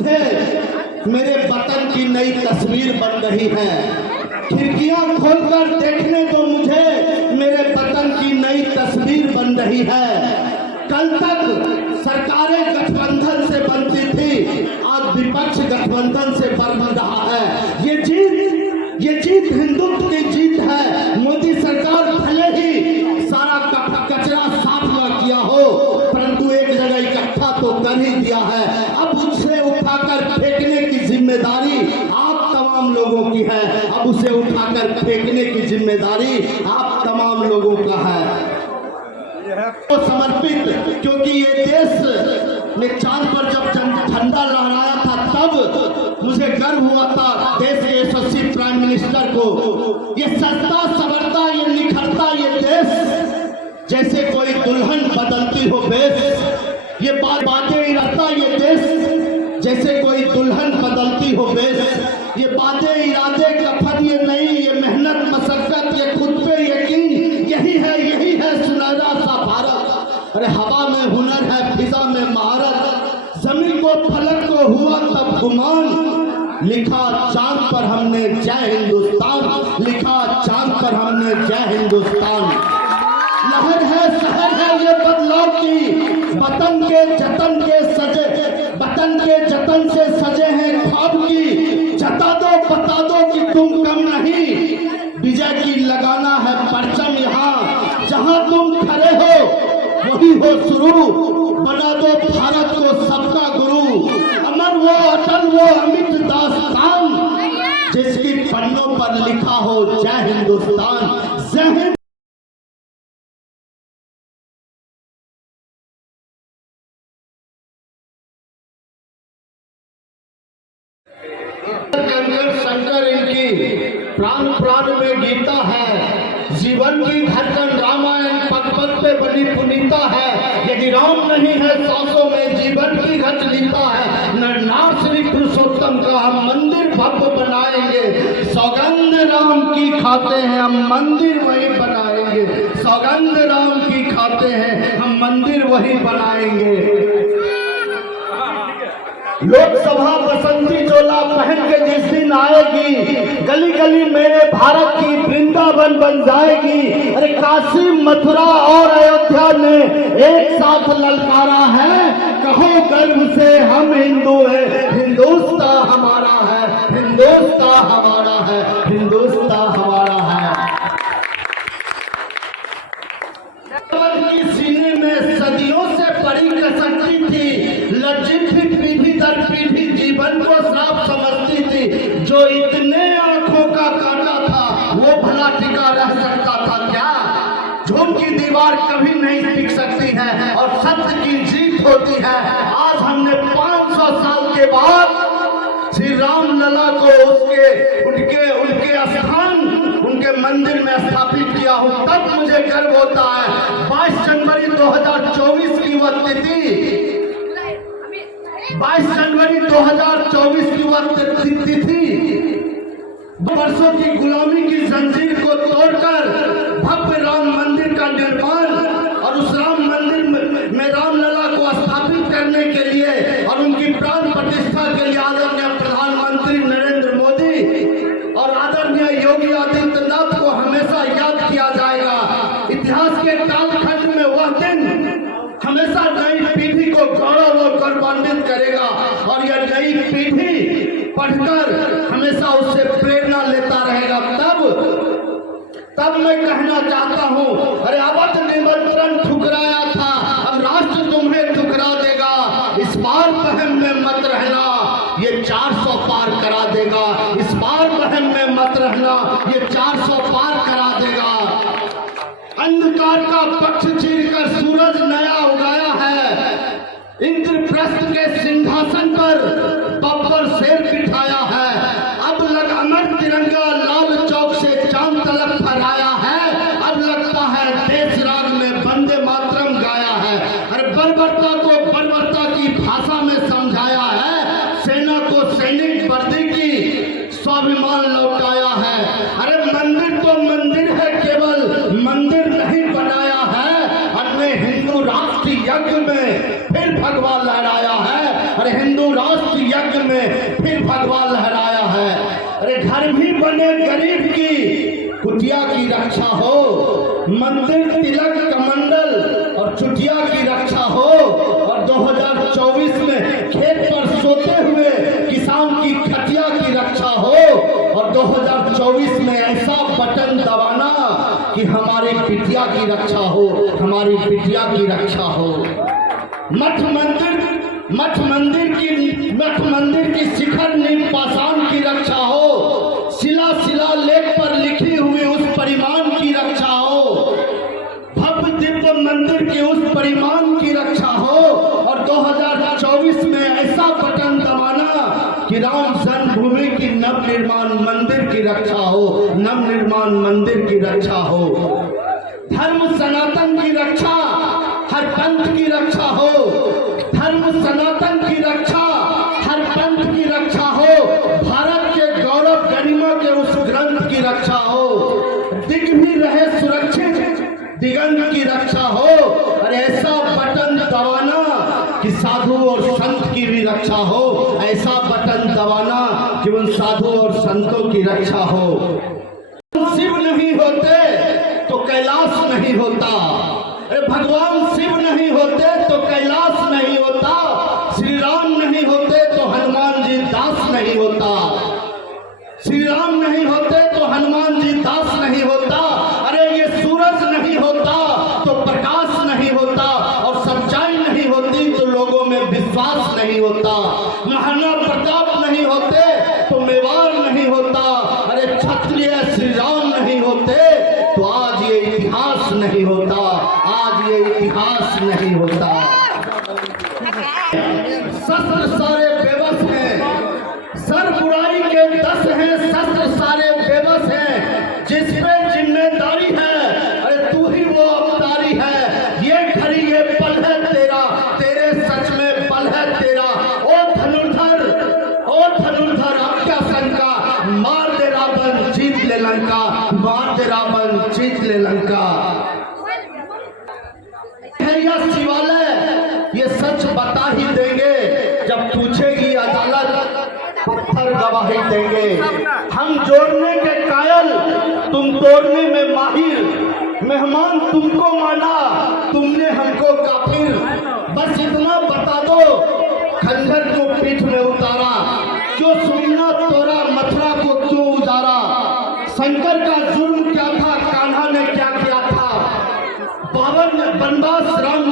मुझे मेरे वतन की नई तस्वीर बन रही है। खिड़कियां खोलकर देखने दो मुझे, मेरे वतन की नई तस्वीर बन रही है। कल तक सरकारें गठबंधन से बनती थी, आज विपक्ष गठबंधन से बन रहा है। ये जीत हिंदुत्व की जीत है। मोदी सरकार भले ही सारा कचरा साफ न किया हो, परंतु एक जगह इकट्ठा तो कर ही दिया है। अब उसे उठाकर फेंकने की जिम्मेदारी आप तमाम लोगों की है। अब उसे उठाकर फेंकने की जिम्मेदारी आप तमाम लोगों का है, तो समर्पित। क्योंकि ये देश ने चांद पर जब झंडा लहराया था, तब मुझे गर्व हुआ था देश के यशस्वी प्राइम मिनिस्टर को। ये सजता संवरता, ये निखरता ये देश, जैसे कोई दुल्हन बदलती हो बेस। ये बातें इरादा ये देश, जैसे कोई दुल्हन बदलती हो बेस। ये बातें इरादे कफन ये नहीं, ये मेहनत मशक्कत, ये खुद पे यकीन, यही है सुनहरा सा भारत। अरे हवा में हुनर है, फिजा में महारत, जमीन को फलक को हुआ तब गुमान। लिखा चांद पर हमने जय हिंदुस्तान, लिखा चांद पर हमने जय हिंदुस्तान। लहर है शहर है ये बदलाव की, वतन के जतन के सजे, वतन के जतन से सजे हैं ख्वाब की। जता दो बता दो कि तुम कम नहीं, विजय की लगाना है परचम यहाँ। जहाँ तुम खड़े हो वही हो शुरू, बना दो भारत को सबका गुरु। अमर वो अटल वो अमित दास्तान, जिसकी पन्नों पर लिखा हो जय हिंदुस्तान। जय हिंद। शंकर इनकी प्राण प्राण में गीता है। जीवन की धड़कन रामायण पद पद पे बनी पुनीता है। यदि राम नहीं है सांसों में, जीवन की घट लीता है। नरनाथ श्री पुरुषोत्तम का हम मंदिर भव्य बनाएंगे। सौगंध राम की खाते हैं हम मंदिर वही बनाएंगे। सौगंध राम की खाते हैं हम मंदिर वही बनाएंगे। लोकसभा बसंती चोला पहन के जिस दिन आएगी, गली गली मेरे भारत की वृंदावन बन जाएगी। अरे काशी मथुरा और अयोध्या ने एक साथ ललकारा है, कहो गर्व से हम हिंदू हैं। हिंदुस्तान हमारा है, हिंदुस्तान हमारा है, हिंदुस्तान हमारा है। की सीने में सदियों से पड़ी कसकती थी, लज्जित थी पीढ़ी दर पीढ़ी, जीवन को श्राप समझती थी। जो इतने आंखों का काटा था वो भला टिका रह सकता था क्या? झूठ की दीवार कभी नहीं टिक सकती है और सत्य की जीत होती है। आज हमने 500 साल के बाद श्री राम लला को उनके स्थान, उनके मंदिर में स्थापित किया हूँ, तब मुझे गर्व होता है। 22 जनवरी 2024 की वह तिथि, 22 जनवरी 2024 की वह तिथि, वर्षों की गुलामी की जंजीर को तोड़कर भव्य राम मंदिर का निर्माण और उस राम मंदिर में रामलला को स्थापित करने के लिए और उनकी प्राण प्रतिष्ठा के लिए आदरणीय प्रधानमंत्री नरेंद्र मोदी और आदरणीय योगी आदित्यनाथ को हमेशा याद किया जाएगा। इतिहास के कालखंड में वह दिन हमेशा नई पीढ़ी को गौरव और गौरवान्वित करेगा और यह नई पीढ़ी पढ़कर हमेशा उससे प्रेरणा लेता रहेगा। तब मैं कहना चाहता हूँ, अरे अवध निमंत्रण ठुकराया था, अब राष्ट्र तुम्हें ठुकरा देगा। इस बार वहम में मत रहना, ये 400 पार करा देगा। इस बार वहम में मत रहना, ये 400 पार करा देगा। अंधकार का पक्ष चीरकर सूरज नया उगाया है। इंद्रप्रस्थ के सिंहासन पर बब्बर शेर बिठाया है। अब लग अमर तिरंगा लाल चौक से चांद तलक फहराया है। अब लगता है देश राग में वंदे मातरम गाया है। अरे बर्बरता को बर्बरता की भाषा में समझाया है। सेना को सैनिक वर्दी की स्वाभिमान लौटाया है। अरे मंदिर तो मंदिर है, केवल मंदिर नहीं बनाया है। हमने हिंदू राष्ट्र यज्ञ में फिर भगवा लहराया है। अरे हिंदू राष्ट्र यज्ञ अपने गरीब की कुटिया की रक्षा हो, मंदिर तिलक कमंडल और चुटिया की रक्षा हो, और 2024 में खेत पर सोते हुए किसान की खटिया की रक्षा हो, और 2024 में ऐसा बटन दबाना कि हमारी बिटिया की रक्षा हो, हमारी बिटिया की रक्षा हो। मठ मंदिर की शिखर नींव पाषाण की रक्षा हो, शिला लेख पर लिखी हुई उस परिमाण की रक्षा हो, भव्य दिव्य मंदिर के उस परिमाण की रक्षा हो, और 2024 में ऐसा बटन दबाना कि राम जन्मभूमि की नव निर्माण मंदिर की रक्षा हो, नव निर्माण मंदिर की रक्षा हो। धर्म सनातन की रक्षा, हर पंथ की रक्षा हो, धर्म सनातन की रक्षा, हर पंथ की रक्षा हो, भारत के गौरव गरिमा के उस ग्रंथ की रक्षा हो, दिग भी रहे सुरक्षित, दिगंत की रक्षा हो, और ऐसा बटन दबाना कि साधु और संत की भी रक्षा हो, ऐसा बटन दबाना कि उन साधु और संतों की रक्षा हो। शिव नहीं होते तो कैलाश नहीं होता, भगवान शिव नहीं होते तो कैलाश नहीं होता, श्री राम नहीं होते तो हनुमान जी दास नहीं होता, श्री राम नहीं होते तो हनुमान जी दास नहीं होता, अरे ये सूरज नहीं होता तो प्रकाश नहीं होता, और सच्चाई नहीं होती तो लोगों में विश्वास नहीं होता, महाराणा प्रताप नहीं होते तो मेवाड़ नहीं होता, अरे क्षत्रिय श्री राम नहीं होते तो आज ये इतिहास नहीं होता, आज ये इतिहास नहीं होता। शस्त्र सारे बेबस हैं, सर बुराई के 10 हैं, शस्त्र सारे बेबस हैं, जिस पे जिम्मेदारी है अरे तू ही वो अवतारी है, ये घड़ी ये पल है तेरा, तेरे सच में पल है तेरा, ओ धनुर्धर अब क्या शंका, मार दे रावण जीत ले लंका, मार दे रावण जीत ले लंका। है यह शिवालय ये सच बता ही देंगे, जब पूछेगी अदालत पत्थर गवाही देंगे, हम जोड़ने के कायल तुम तोड़ने में माहिर, मेहमान तुमको माना तुमने हमको काफिर, बस इतना बता दो खंजर को पीठ में उतारा, जो सुनना तोरा मथुरा को क्यों उजारा, शंकर का जुर्म क्या था, कान्हा ने क्या किया था, 52 वनवास राम